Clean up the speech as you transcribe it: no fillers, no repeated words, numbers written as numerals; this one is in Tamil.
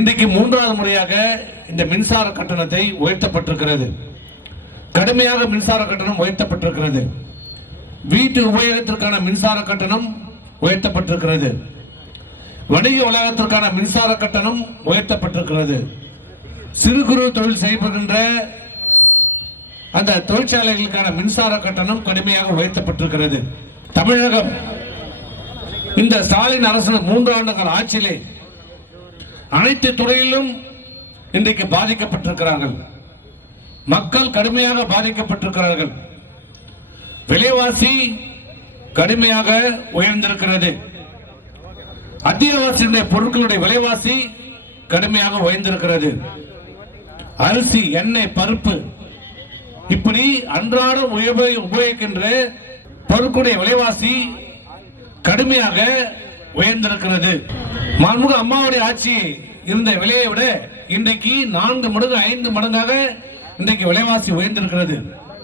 இன்றைக்கு மூன்றாவது முறையாக இந்த மின்சார கட்டணத்தை உயர்த்தப்பட்டிருக்கிறது. கடுமையாக மின்சார கட்டணம் உயர்த்தப்பட்டிருக்கிறது. வீட்டு உபயோகத்திற்கான மின்சார கட்டணம் உயர்த்தப்பட்டிருக்கிறது. வணிக வளாகத்திற்கான மின்சார கட்டணம் உயர்த்தப்பட்டிருக்கிறது. சிறு குறு தொழில் செய்யப்படுகின்ற அந்த தொழிற்சாலைகளுக்கான மின்சார கட்டணம் கடுமையாக உயர்த்தப்பட்டிருக்கிறது. தமிழகம் இந்த ஸ்டாலின் அரசு 3 ஆண்டு கால ஆட்சியிலே அனைத்து துறையிலும் இன்றைக்கு பாதிக்கப்பட்டிருக்கிறார்கள். மக்கள் கடுமையாக பாதிக்கப்பட்டிருக்கிறார்கள். விலைவாசி கடுமையாக உயர்ந்திருக்கிறது. அத்தியாவசிய பொருட்களுடைய விலைவாசி கடுமையாக உயர்ந்திருக்கிறது. அரிசி, எண்ணெய், பருப்பு இப்படி அன்றாடம் உபயோகிக்கின்ற பொருட்களுடைய விலைவாசி கடுமையாக உயர்ந்திருக்கிறது. மாண்புமிகு அம்மாவுடைய ஆட்சி இருந்த விலையை விட இன்றைக்கு 4 மடங்கு 5 மடங்காக இன்றைக்கு விலைவாசி உயர்ந்திருக்கிறது.